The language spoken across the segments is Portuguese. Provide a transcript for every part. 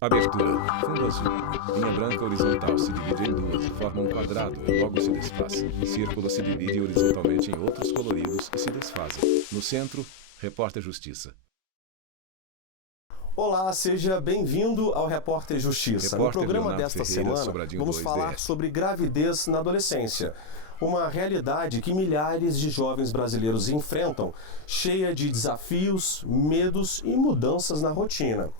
Abertura. Fundo azul. Linha branca horizontal se divide em duas e forma um quadrado e logo se desfaz. Círculo se divide horizontalmente em outros coloridos e se desfazem. No centro, Repórter Justiça. Olá, seja bem-vindo ao Repórter Justiça. No programa desta semana, vamos falar sobre gravidez na adolescência. Uma realidade que milhares de jovens brasileiros enfrentam, cheia de desafios, medos e mudanças na rotina.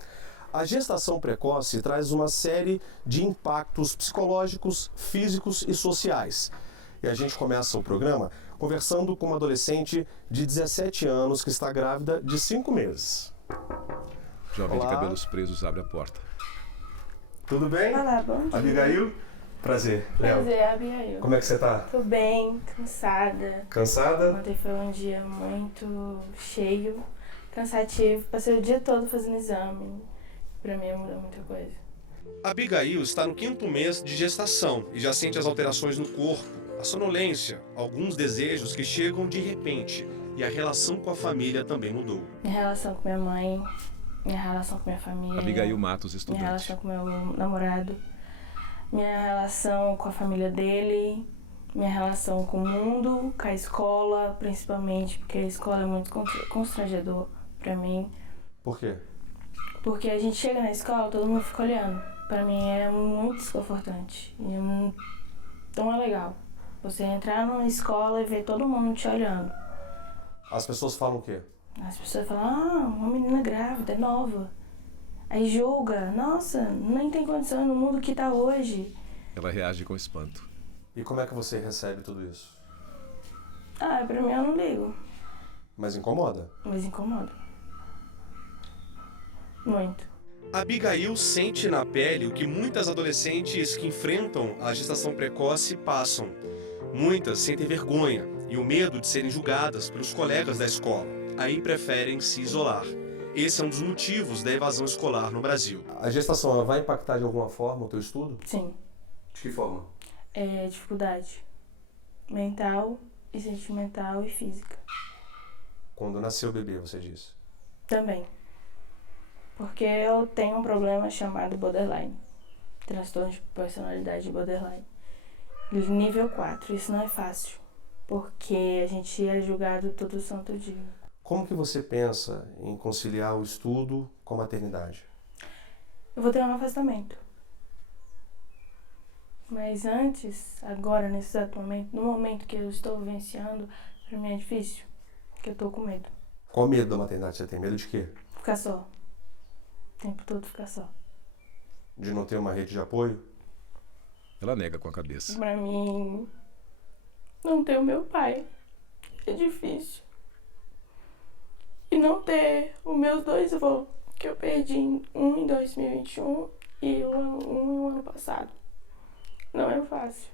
A gestação precoce traz uma série de impactos psicológicos, físicos e sociais. E a gente começa o programa conversando com uma adolescente de 17 anos que está grávida de 5 meses. Jovem de cabelos presos abre a porta. Tudo bem? Olá, bom dia. Abigail? Prazer, Léo. Prazer, Abigail. Como é que você tá? Tô bem, cansada. Cansada? Ontem foi um dia muito cheio, cansativo. Passei o dia todo fazendo exame. Pra mim mudou muita coisa. Abigail está no 5º mês de gestação e já sente as alterações no corpo, a sonolência, alguns desejos que chegam de repente. E a relação com a família também mudou. Minha relação com minha mãe, minha relação com minha família. Abigail Matos, estudante. Minha relação com meu namorado. Minha relação com a família dele. Minha relação com o mundo, com a escola, principalmente, porque a escola é muito constrangedor pra mim. Por quê? Porque a gente chega na escola, todo mundo fica olhando. Pra mim é muito desconfortante. Não é legal. Você entrar numa escola e ver todo mundo te olhando. As pessoas falam o quê? As pessoas falam, uma menina grávida, é nova. Aí julga, nossa, nem tem condição no mundo que tá hoje. Ela reage com espanto. E como é que você recebe tudo isso? Pra mim eu não ligo. Mas incomoda? Mas incomoda. Muito. Abigail sente na pele o que muitas adolescentes que enfrentam a gestação precoce passam. Muitas sentem vergonha e o medo de serem julgadas pelos colegas da escola. Aí preferem se isolar. Esse é um dos motivos da evasão escolar no Brasil. A gestação ela vai impactar de alguma forma o teu estudo? Sim. De que forma? Dificuldade mental e sentimental e física. Quando nasceu o bebê, você disse? Também. Porque eu tenho um problema chamado borderline. Transtorno de personalidade borderline. Nível 4. Isso não é fácil. Porque a gente é julgado todo santo dia. Como que você pensa em conciliar o estudo com a maternidade? Eu vou ter um afastamento. Mas antes, agora, nesse exato momento, no momento que eu estou vivenciando, pra mim é difícil. Porque eu tô com medo. Qual medo da maternidade? Você tem medo de quê? Ficar só. O tempo todo ficar só. De não ter uma rede de apoio? Ela nega com a cabeça. Pra mim, não ter o meu pai é difícil. E não ter os meus 2 avós, que eu perdi um em 2021 e um no ano passado. Não é fácil.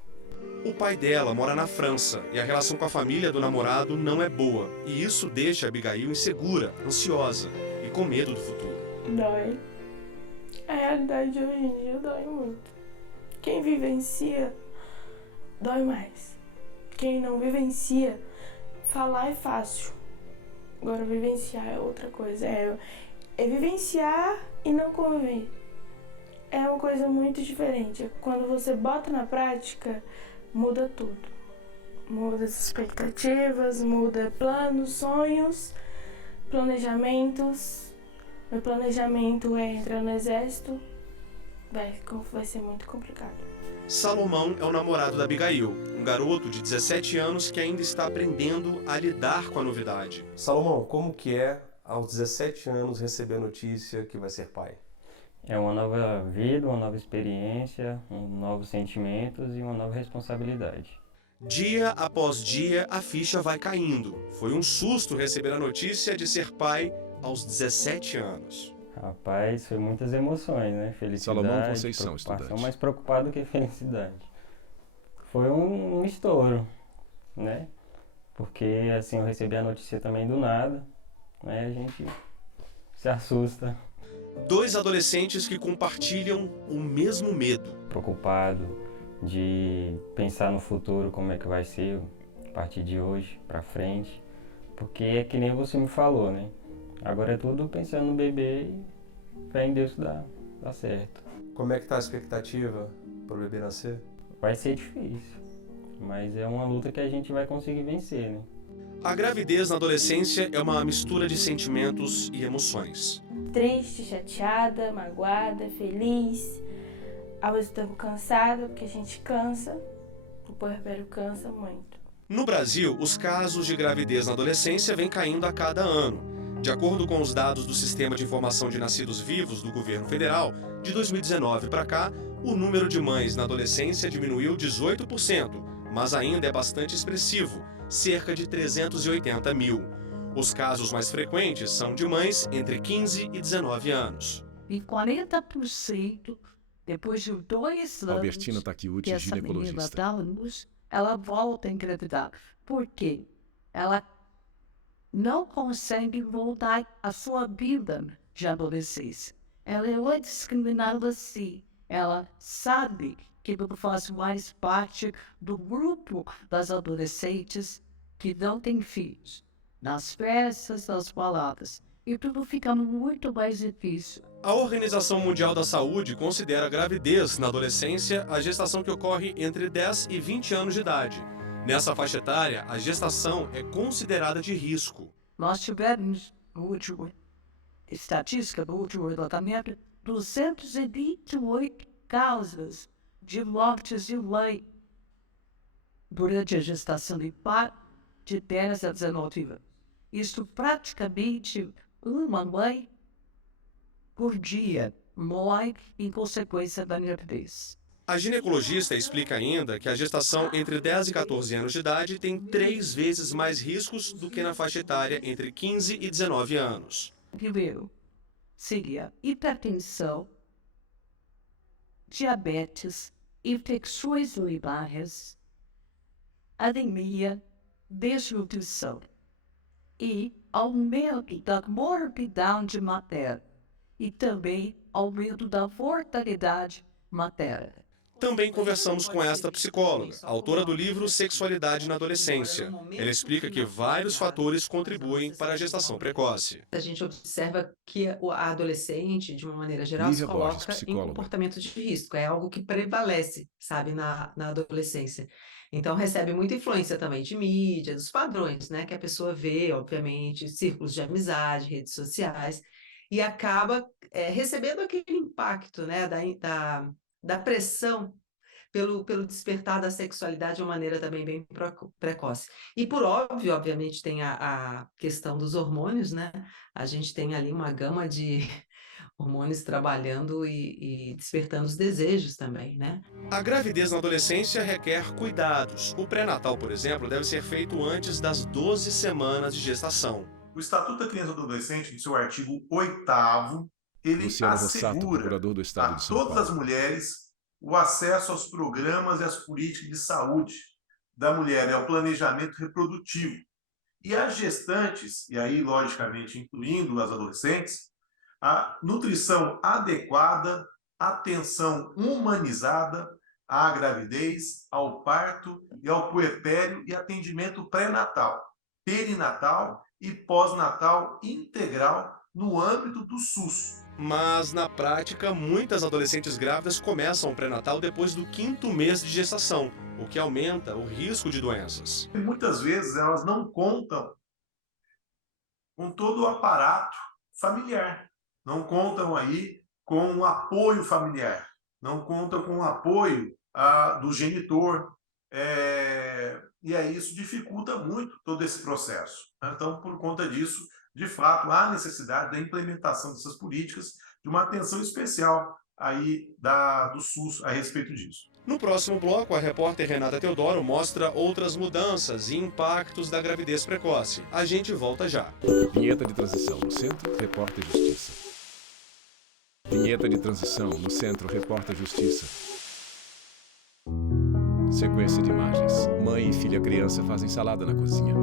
O pai dela mora na França e a relação com a família do namorado não é boa. E isso deixa a Abigail insegura, ansiosa e com medo do futuro. Dói. A realidade de hoje em dia dói muito. Quem vivencia, dói mais. Quem não vivencia, falar é fácil. Agora vivenciar é outra coisa. É vivenciar e não conviver. É uma coisa muito diferente. Quando você bota na prática, muda tudo. Muda as expectativas, muda planos, sonhos, planejamentos. Meu planejamento é entrar no exército. Vai ser muito complicado. Salomão é o namorado da Abigail, um garoto de 17 anos que ainda está aprendendo a lidar com a novidade. Salomão, como que é aos 17 anos receber a notícia que vai ser pai? É uma nova vida, uma nova experiência, novos sentimentos e uma nova responsabilidade. Dia após dia, a ficha vai caindo. Foi um susto receber a notícia de ser pai aos 17 anos. Rapaz, foi muitas emoções, né? Felicidade, Salomão Conceição, preocupação, estudante. mais preocupado que felicidade. Foi um estouro, né? Porque, assim, eu recebi a notícia também do nada, né? A gente se assusta. 2 adolescentes que compartilham o mesmo medo. Preocupado de pensar no futuro, como é que vai ser a partir de hoje pra frente. Porque é que nem você me falou, né? Agora é tudo pensando no bebê e fé em Deus dar certo. Como é que tá a expectativa para o bebê nascer? Vai ser difícil, mas é uma luta que a gente vai conseguir vencer, né? A gravidez na adolescência é uma mistura de sentimentos e emoções. Triste, chateada, magoada, feliz, ao mesmo tempo cansada, porque a gente cansa, o puerpério cansa muito. No Brasil, os casos de gravidez na adolescência vêm caindo a cada ano. De acordo com os dados do Sistema de Informação de Nascidos Vivos do Governo Federal, de 2019 para cá, o número de mães na adolescência diminuiu 18%, mas ainda é bastante expressivo, cerca de 380 mil. Os casos mais frequentes são de mães entre 15 e 19 anos. E 40% depois de 2 anos Albertina Takeuchi, que essa menina ginecologista. dá luz, ela volta a engravidar. Por quê? Ela não consegue voltar à sua vida de adolescência. Ela é discriminada assim. Ela sabe que não faz mais parte do grupo das adolescentes que não têm filhos. Nas festas, nas baladas. E tudo fica muito mais difícil. A Organização Mundial da Saúde considera a gravidez na adolescência a gestação que ocorre entre 10 e 20 anos de idade. Nessa faixa etária, a gestação é considerada de risco. Nós tivemos, no último estatística, no último levantamento, 228 causas de mortes de mãe durante a gestação de parto de 10 a 19 anos. Isso praticamente uma mãe por dia morre em consequência da gravidez. A ginecologista explica ainda que a gestação entre 10 e 14 anos de idade tem 3 vezes mais riscos do que na faixa etária entre 15 e 19 anos. Primeiro, seria hipertensão, diabetes, infecções urinárias, anemia, desnutrição e aumento da morbidade materna e também aumento da mortalidade materna. Também conversamos com esta psicóloga, autora do livro Sexualidade na Adolescência. Ela explica que vários fatores contribuem para a gestação precoce. A gente observa que a adolescente, de uma maneira geral, Lívia se coloca Borges, em psicóloga. comportamento de risco. É algo que prevalece, sabe, na adolescência. Então, recebe muita influência também de mídia, dos padrões, né, que a pessoa vê, obviamente, círculos de amizade, redes sociais, e acaba recebendo aquele impacto, né, da pressão pelo despertar da sexualidade de uma maneira também bem precoce. E por óbvio, obviamente, tem a questão dos hormônios, né? A gente tem ali uma gama de hormônios trabalhando e despertando os desejos também, né? A gravidez na adolescência requer cuidados. O pré-natal, por exemplo, deve ser feito antes das 12 semanas de gestação. O Estatuto da Criança e do Adolescente, em seu artigo 8º, ele Luciano Rossato, assegura procurador do Estado a de São todas Paulo. as mulheres o acesso aos programas e às políticas de saúde da mulher, ao planejamento reprodutivo. E as gestantes, e aí, logicamente, incluindo as adolescentes, a nutrição adequada, atenção humanizada à gravidez, ao parto e ao puerpério e atendimento pré-natal, perinatal e pós-natal integral no âmbito do SUS. Mas, na prática, muitas adolescentes grávidas começam o pré-natal depois do 5º mês de gestação, o que aumenta o risco de doenças. E muitas vezes elas não contam com todo o aparato familiar, não contam aí com o apoio familiar, não contam com o apoio do genitor, e aí isso dificulta muito todo esse processo. Então, por conta disso, de fato, há necessidade da implementação dessas políticas, de uma atenção especial aí do SUS a respeito disso. No próximo bloco, a repórter Renata Teodoro mostra outras mudanças e impactos da gravidez precoce. A gente volta já. Vinheta de transição no Centro, Repórter Justiça. Vinheta de transição no Centro, Repórter Justiça. Sequência de imagens. Mãe e filha criança fazem salada na cozinha.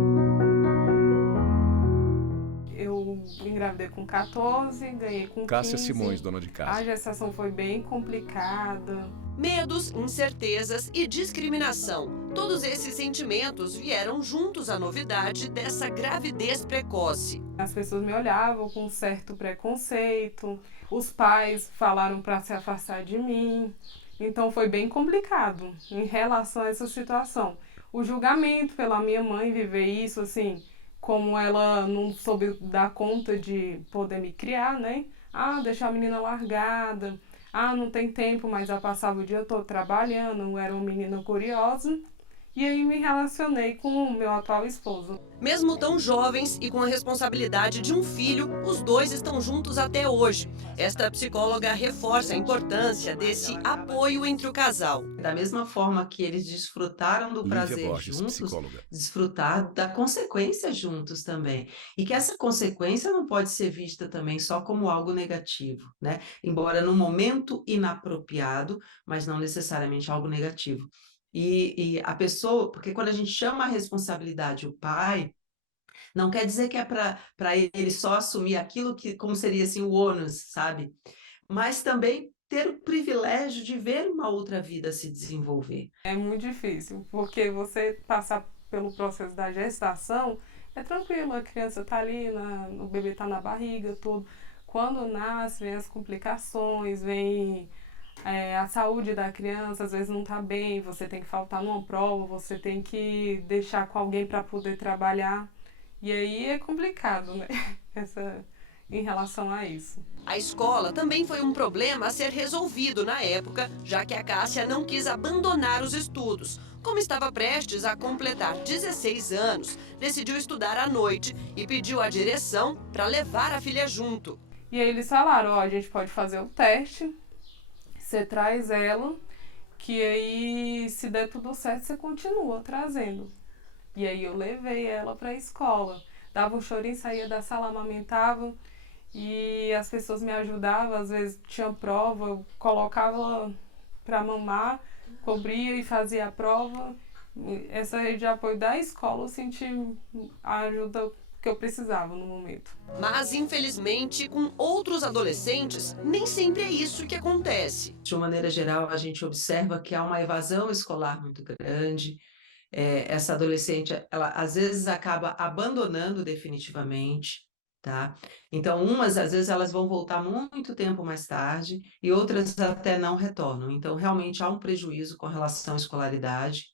Eu engravidei com 14, ganhei com 15. Cássia Simões, dona de casa. A gestação foi bem complicada. Medos, incertezas e discriminação. Todos esses sentimentos vieram juntos à novidade dessa gravidez precoce. As pessoas me olhavam com um certo preconceito, os pais falaram para se afastar de mim. Então foi bem complicado em relação a essa situação. O julgamento pela minha mãe, viver isso assim, como ela não soube dar conta de poder me criar, né? Deixar a menina largada, não tem tempo, mas eu passava o dia todo trabalhando, eu era uma menina curiosa. E aí me relacionei com o meu atual esposo. Mesmo tão jovens e com a responsabilidade de um filho, os dois estão juntos até hoje. Esta psicóloga reforça a importância desse apoio entre o casal. Da mesma forma que eles desfrutaram do prazer Borges, juntos, psicóloga. desfrutar da consequência juntos também. E que essa consequência não pode ser vista também só como algo negativo, né? Embora num momento inapropriado, mas não necessariamente algo negativo. E a pessoa, porque quando a gente chama a responsabilidade o pai, não quer dizer que é para ele só assumir aquilo que, como seria assim, o ônus, sabe? Mas também ter o privilégio de ver uma outra vida se desenvolver. É muito difícil, porque você passar pelo processo da gestação é tranquilo, a criança tá ali, o bebê tá na barriga, tudo. Quando nasce, vem as complicações, vem... a saúde da criança às vezes não está bem, você tem que faltar numa prova, você tem que deixar com alguém para poder trabalhar. E aí é complicado, né? Em relação a isso. A escola também foi um problema a ser resolvido na época, já que a Cássia não quis abandonar os estudos. Como estava prestes a completar 16 anos, decidiu estudar à noite e pediu à direção para levar a filha junto. E aí eles falaram, a gente pode fazer o teste, você traz ela, que aí se der tudo certo, você continua trazendo. E aí eu levei ela para a escola. Dava um chorinho, saía da sala, amamentava e as pessoas me ajudavam. Às vezes tinha prova, eu colocava ela para mamar, cobria e fazia a prova. Essa rede de apoio da escola eu senti a ajuda que eu precisava no momento. Mas, infelizmente, com outros adolescentes, nem sempre é isso que acontece. De uma maneira geral, a gente observa que há uma evasão escolar muito grande. Essa adolescente, ela às vezes acaba abandonando definitivamente, tá? Então, umas, às vezes, elas vão voltar muito tempo mais tarde e outras até não retornam. Então, realmente há um prejuízo com relação à escolaridade.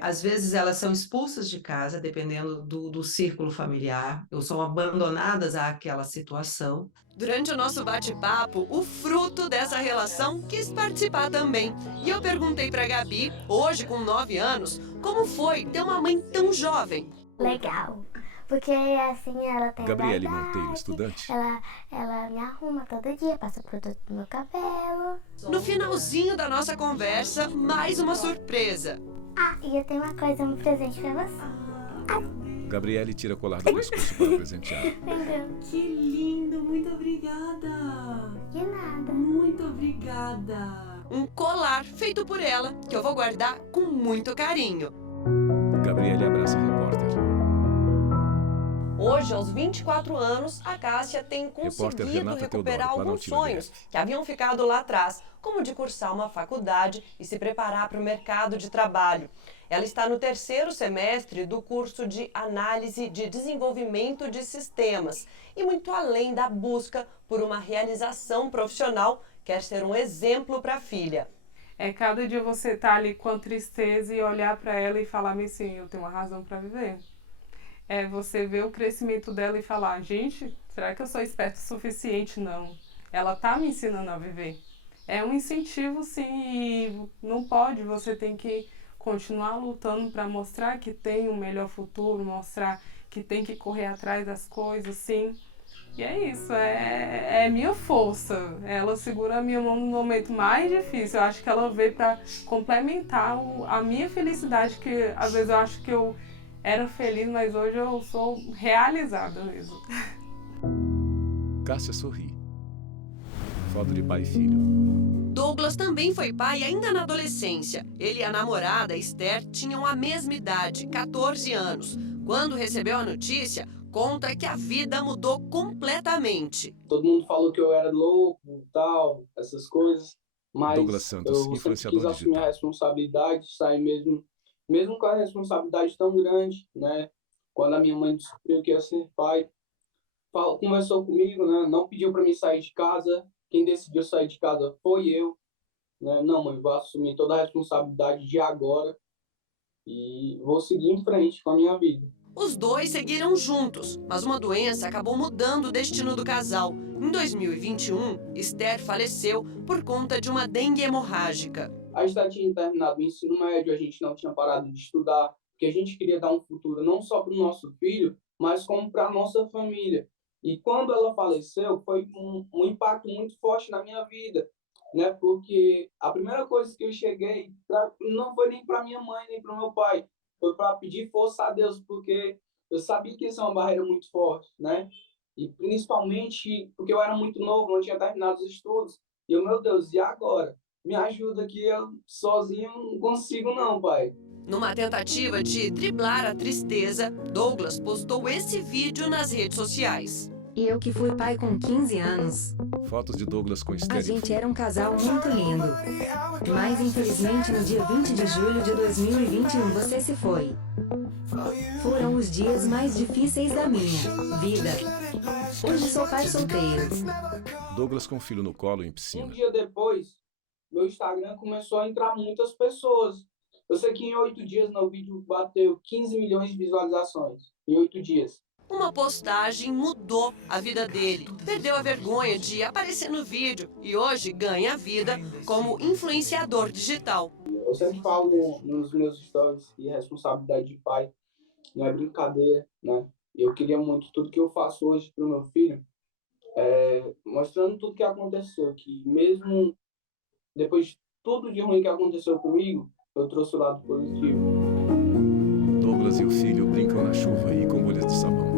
Às vezes elas são expulsas de casa, dependendo do círculo familiar, ou são abandonadas àquela situação. Durante o nosso bate-papo, o fruto dessa relação quis participar também. E eu perguntei para Gabi, hoje com 9 anos, como foi ter uma mãe tão jovem. Legal, porque assim ela tem Gabriele Monteiro, estudante. Ela me arruma todo dia, passa produto no meu cabelo. No finalzinho da nossa conversa, mais uma surpresa. E eu tenho uma coisa, um presente pra você. Gabriele tira colar do pescoço para presentear. Que lindo, muito obrigada. De nada. Muito obrigada. Um colar feito por ela, que eu vou guardar com muito carinho. Gabriele abraça a repórter. Hoje, aos 24 anos, a Cássia tem conseguido recuperar alguns sonhos que haviam ficado lá atrás, como de cursar uma faculdade e se preparar para o mercado de trabalho. Ela está no 3º semestre do curso de Análise de Desenvolvimento de Sistemas e, muito além da busca por uma realização profissional, quer ser um exemplo para a filha. Cada dia você está ali com a tristeza e olhar para ela e falar assim, eu tenho uma razão para viver. Você ver o crescimento dela e falar, gente, será que eu sou esperta o suficiente? Não. Ela está me ensinando a viver. É um incentivo, sim, e não pode, você tem que continuar lutando para mostrar que tem um melhor futuro, mostrar que tem que correr atrás das coisas, sim. E é isso, é minha força. Ela segura a minha mão no momento mais difícil. Eu acho que ela veio para complementar a minha felicidade, que às vezes eu acho que eu era feliz, mas hoje eu sou realizada mesmo. Cássia sorri. Foto de pai e filho. Douglas também foi pai ainda na adolescência. Ele e a namorada, Esther, tinham a mesma idade, 14 anos. Quando recebeu a notícia, conta que a vida mudou completamente. Todo mundo falou que eu era louco e tal, essas coisas, mas Douglas Santos, eu sempre quis assumir a responsabilidade, sair mesmo com a responsabilidade tão grande, né? Quando a minha mãe descobriu que ia ser pai, conversou comigo, né? Não pediu para mim sair de casa, quem decidiu sair de casa foi eu, né? Não, mãe, vou assumir toda a responsabilidade de agora e vou seguir em frente com a minha vida. Os dois seguiram juntos, mas uma doença acabou mudando o destino do casal. Em 2021, Esther faleceu por conta de uma dengue hemorrágica. A gente já tinha terminado o ensino médio, a gente não tinha parado de estudar, porque a gente queria dar um futuro não só para o nosso filho, mas como para a nossa família. E quando ela faleceu, foi um impacto muito forte na minha vida, né? Porque a primeira coisa que eu cheguei não foi nem para minha mãe, nem para o meu pai, foi para pedir força a Deus, porque eu sabia que isso é uma barreira muito forte, né? E principalmente porque eu era muito novo, não tinha terminado os estudos. E eu, meu Deus, e agora? Me ajuda que eu sozinho não consigo não, pai. Numa tentativa de driblar a tristeza, Douglas postou esse vídeo nas redes sociais. E eu que fui pai com 15 anos. Fotos de Douglas com Esther. A gente era um casal muito lindo. Mas infelizmente no dia 20 de julho de 2021 você se foi. Foram os dias mais difíceis da minha vida. Hoje sou pai solteiro. Douglas com filho no colo em piscina. Um dia depois, meu Instagram começou a entrar muitas pessoas. Eu sei que em 8 dias meu vídeo bateu 15 milhões de visualizações. Em 8 dias. Uma postagem mudou a vida dele. Perdeu a vergonha de aparecer no vídeo e hoje ganha vida como influenciador digital. Eu sempre falo nos meus stories que responsabilidade de pai não é brincadeira, né? Eu queria muito tudo que eu faço hoje para o meu filho, mostrando tudo que aconteceu, que mesmo depois de tudo de ruim que aconteceu comigo, eu trouxe o lado positivo. Douglas e o filho brincam na chuva e com bolhas de sabão.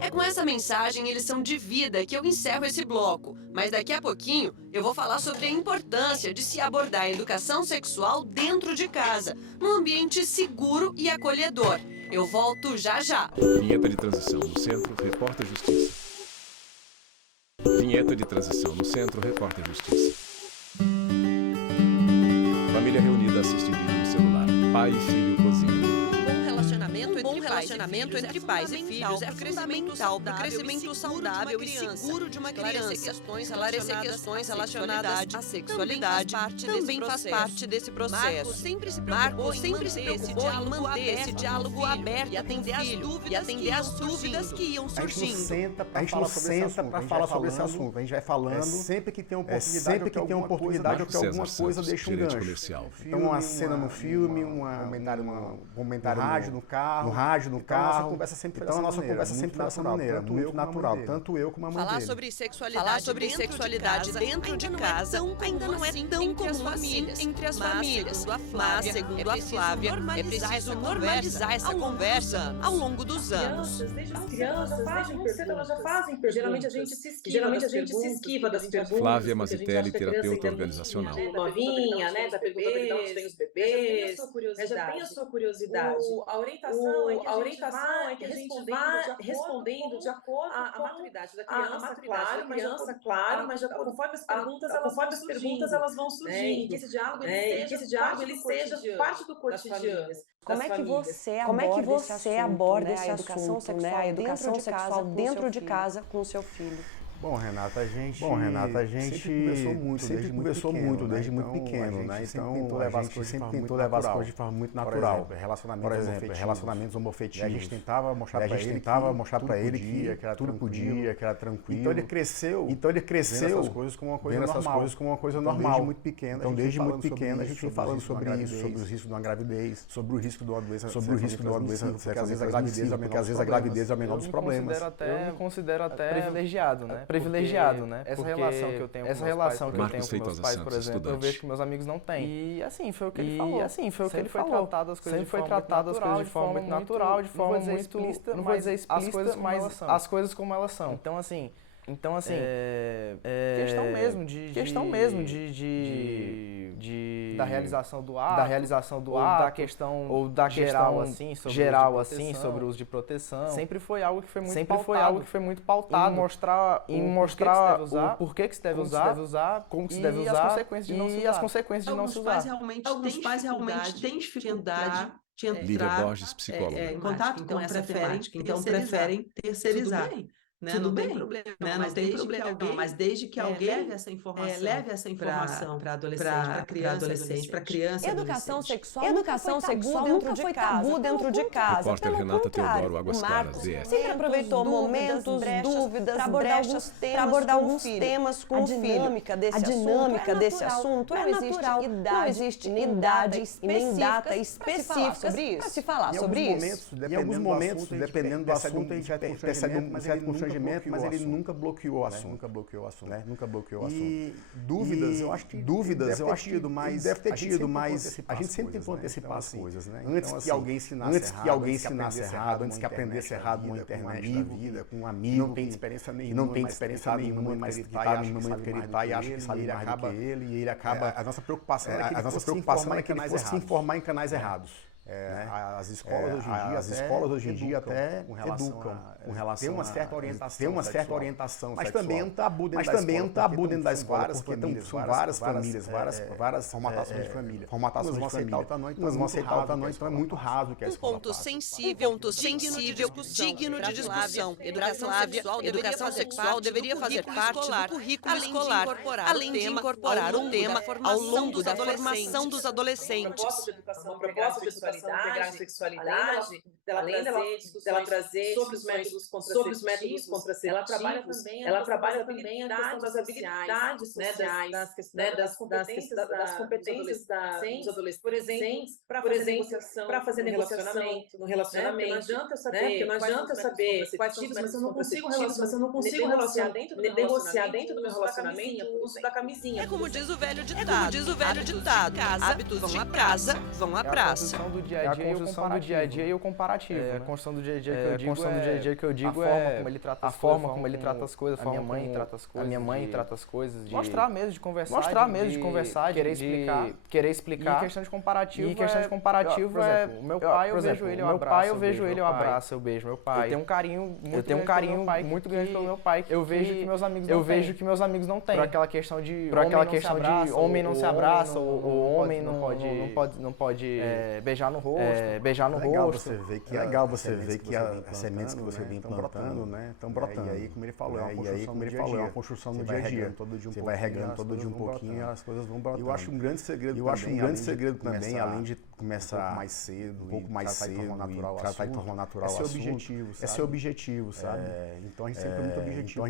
É com essa mensagem e lição de vida que eu encerro esse bloco. Mas daqui a pouquinho eu vou falar sobre a importância de se abordar a educação sexual dentro de casa, num ambiente seguro e acolhedor. Eu volto já já. Vinheta de transição no Centro, Repórter Justiça. Vinheta de transição no Centro, Repórter Justiça. Família reunida assiste vídeo no celular. Pai e filho cozinham. Um bom relacionamento entre pais e filhos é fundamental para o crescimento saudável e seguro de uma criança. Esclarecer questões relacionadas à sexualidade também faz parte desse processo. Marcos sempre se preocupou em manter esse diálogo aberto e atender às dúvidas que iam surgindo. A gente não senta para falar sobre esse assunto. A gente vai falando sempre que tem oportunidade ou que alguma coisa deixa um gancho. Então, uma cena no filme, um comentário no rádio, no carro. A nossa conversa sempre dessa maneira, muito natural, tanto eu como a mãe dele. Falar sobre sexualidade dentro de casa ainda não é tão comum assim entre as famílias. Mas, segundo a Flávia, é preciso normalizar essa conversa ao longo dos anos. As crianças, desde muito cedo, elas já fazem perguntas. Geralmente a gente se esquiva das perguntas. Flávia Mazitelli, terapeuta organizacional. Novinha, né? Já pergunta de onde tem os bebês. Já tem a sua curiosidade. A orientação é que a gente vá respondendo de acordo com a maturidade da criança, claro, mas conforme as perguntas elas vão surgindo. E que esse diálogo ele seja parte do cotidiano. Como é que você aborda esse assunto, né? A educação sexual dentro de casa com o seu filho? Bom, Renata, a gente sempre conversou muito desde muito pequeno, né? Então, a gente sempre tentou levar as coisas de forma muito natural. Por exemplo, relacionamentos homofetivos. A gente tentava mostrar para ele que tudo podia, que era tranquilo. Então ele cresceu vendo essas coisas como uma coisa normal. Desde muito pequeno. Então, desde muito pequeno, a gente foi falando sobre isso, sobre os riscos de uma gravidez, sobre o risco de uma doença, porque às vezes a gravidez é o menor dos problemas. Eu me considero até privilegiado, né? Essa relação que eu tenho com meus pais, por exemplo, eu vejo que meus amigos não têm. E assim foi o que ele falou. Sempre foi tratado as coisas de forma muito natural, de forma muito explícita, não vou dizer explícita, mas as coisas como elas são. Então assim, questão mesmo de da realização do ato, ou da questão geral assim sobre o uso de proteção, sempre foi algo que foi muito pautado em mostrar o porquê que se deve usar, como que se deve usar e as consequências de não se usar. Alguns pais realmente têm dificuldade de entrar Lívia Borges, psicóloga. Em contato com essa temática, então preferem terceirizar. Né? Não tem problema, né? Não tem problema, mas desde que alguém leve essa informação para adolescente, para criança, educação sexual nunca foi tabu dentro de casa. Repórter Renata Teodoro Águas Claras, DS. Sempre aproveitou momentos, dúvidas, para abordar alguns temas com o filho. A dinâmica desse assunto é natural. Não existe idade e nem data específicas para se falar sobre isso. Em alguns momentos, dependendo do assunto, a gente vai perceber um certo constrangimento, mas ele nunca bloqueou o assunto. Nunca bloqueou o assunto. E dúvidas, eu acho que deve ter tido, mas a gente sempre tentou antecipar as coisas, né? Antes que alguém ensinasse errado, antes que aprendesse errado numa interna com um amigo, não tem experiência nenhuma, mas ele está no momento que ele está e acha que sabe mais do que ele, e ele acaba... A nossa preocupação é que ele fosse se informar em canais errados. As escolas hoje em dia até educam com relação tem uma certa orientação mas também é um tabu dentro da escola porque são várias famílias, várias formatações de família. Umas vão aceitar outra noite, então é muito raso que a escola ponto sensível, digno de discussão. Educação sexual deveria fazer parte do currículo escolar, além de incorporar o tema ao longo da formação dos adolescentes. Uma proposta de educação integrar a sexualidade, dela trazer sobre os métodos contraceptivos, ela trabalha também a questão das habilidades sociais, das competências dos adolescentes, por exemplo, para fazer negociação no relacionamento. Não adianta eu saber quais são os métodos, mas eu não consigo negociar dentro do meu relacionamento o uso da camisinha. É como diz o velho ditado, hábitos de casa vão à praça. É a construção do dia a dia e o comparativo. A construção do dia a dia que eu digo é a forma como ele trata as coisas, a minha mãe trata as coisas. Mostrar mesmo de conversar, querer explicar. E questão de comparativo é, o meu pai, eu vejo ele, eu abraço, eu beijo meu pai. Eu tenho um carinho muito grande pelo meu pai. Eu vejo que meus amigos não têm. Por aquela questão de homem não se abraça, ou homem não pode beijar no rosto. É legal você ver que as sementes que você vem plantando, né, estão brotando. E aí, como ele falou, é uma construção no dia a dia. Você vai regando todo dia um pouquinho e as coisas vão brotando. Eu acho um grande segredo também, além de começar um pouco mais cedo, tratar de forma natural o assunto. É ser objetivo, sabe? Então a gente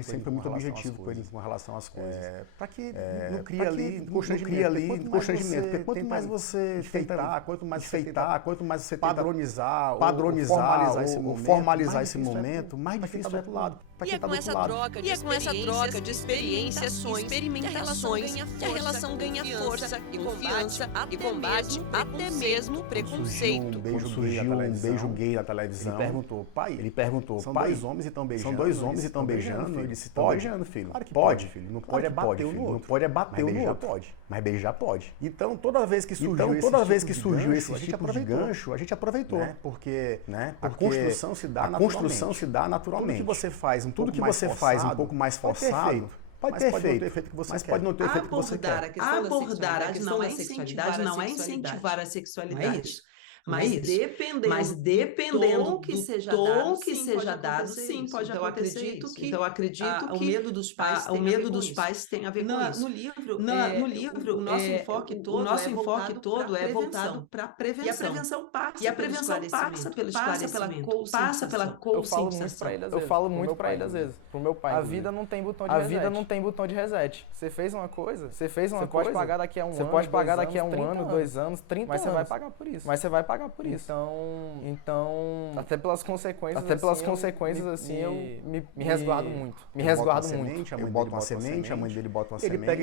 sempre é muito objetivo com ele com relação às coisas. Para que não cria ali constrangimento. Porque quanto mais você enfeitar, quanto mais você padronizar ou formalizar esse momento, mais difícil é do outro lado. E é com essa troca de experiências, experimentações, que a relação ganha força e confiança e combate até mesmo preconceito. Surgiu um beijo gay na televisão. Ele perguntou, são dois homens e estão beijando? Ele disse, estão beijando, filho. Claro que pode, filho. Não pode bater um no outro. Não pode bater um no outro. Mas beijar pode. Então, toda vez que surgiu esse tipo de gancho, a gente aproveitou. Porque a construção se dá naturalmente. Tudo que você faz um pouco mais forçado, pode ter o efeito que você quer. Mas pode não ter o efeito que você quer. Abordar a questão da sexualidade não é incentivar a sexualidade. Mas dependendo do tom que seja dado, sim, pode acontecer isso. Então, acredito que o medo dos pais tem a ver com isso. No livro, o nosso enfoque todo é voltado para a prevenção. E a prevenção passa pelo esclarecimento, passa pela conscientização. Eu falo muito para ele às vezes, pro meu pai. A vida não tem botão de reset. Você fez uma coisa, você pode pagar daqui a um ano, 2 anos, 30 anos. Mas você vai pagar por isso. pagar por isso. Então até pelas consequências, assim, eu me resguardo muito. Eu boto uma semente, a mãe dele bota uma semente. Ele pega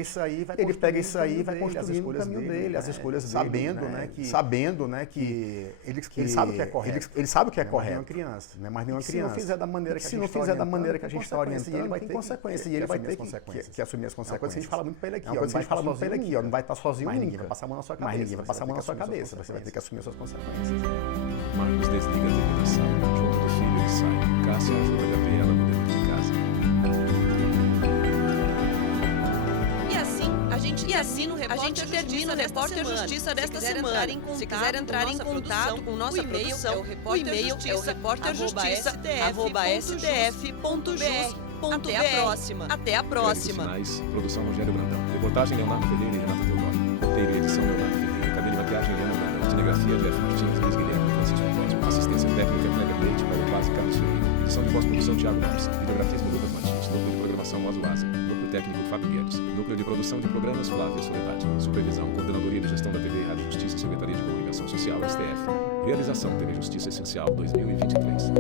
isso aí e vai construindo o caminho dele, as escolhas dele, sabendo, né, que ele sabe o que é correto. Ele sabe o que é correto. Não é mais nenhuma criança. Se não fizer da maneira que a gente está orientando, ele vai ter consequências. E ele vai ter que assumir as consequências. É uma coisa que a gente fala muito pra ele aqui, ó. Não vai estar sozinho, mas ninguém vai passar a mão na sua cabeça. Você vai ter que assumir as suas consequências. Marcos desliga a TV da sala. Junto do filho, ele sai. Cássia ajuda a Gabriela no dever de casa. E assim a gente termina o Repórter Justiça desta semana. Se quiser entrar em contato com nossa produção, o e-mail é o repórterjustiça@stf.jus.br. Até a próxima. Finais, produção Rogério Brandão. Reportagem Leonardo Ferreira e Renata Teodoro. Roteiro e edição Leonardo Ferreira. Cabelo e maquiagem Helena Brandão. Cinegrafia Jeff Martins, Luiz Guilherme, Francisco Cosmo. Assistência técnica Cleber Leite, Paulo Paz e Carlos Ferreira. Edição de pós-produção Thiago Gomes. Videografias Lucas Martins. Núcleo de programação Ozuase. Núcleo técnico Fábio Guedes. Núcleo de produção de programas Flávia Soledade. Supervisão, Coordenadoria de Gestão da TV e Rádio Justiça, Secretaria de Comunicação Social, STF. Realização TV Justiça Essencial 2023.